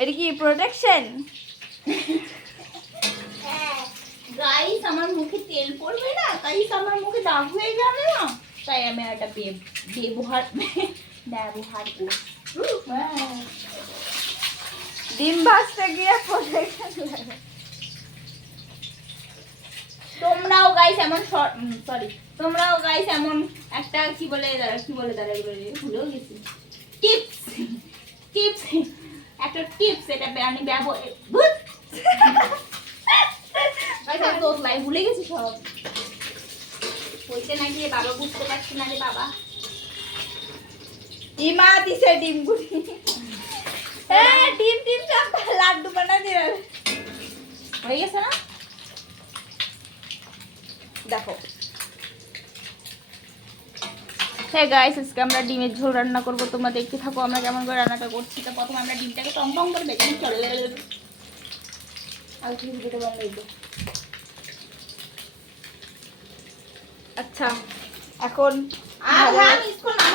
এটা কি protection? Guys আমার মুখে তেল পড়বে না, তাই আমার মুখে দাগ হয়ে যাবে না, তাই আমি এটা ব্যবহার করব। ডিম ভাজতে গিয়ে প্রোটেকশন লাগে। তোমরাও গাইস এমন তোমরাও গাইস এমন একটা কি বলে দাঁড়াই ভুলেও গেছি, টিপস একটা টিপস, এটা আমি ব্যবহার ভুলে গেছি সব। বলতে নাকি বাবা বুঝতে পারছি না রে বাবা। ইমা দিছে ডিমগুলি। ডিম সব লাড্ডু বানা দিয়ে হয়ে গেছে না? দেখো। হ্যাঁ গাইস, আজকে আমরা ডিমের ঝোল রান্না করবো, তোমরা দেখতে থাকো আমরা কেমন করে রান্নাটা করছি। তো প্রথমে আমরা ডিমটাকে টং টং করে বেঁচে চলে আর কিছু দিতে পারলে। আচ্ছা এখন আর হ্যাঁ মিস করো না,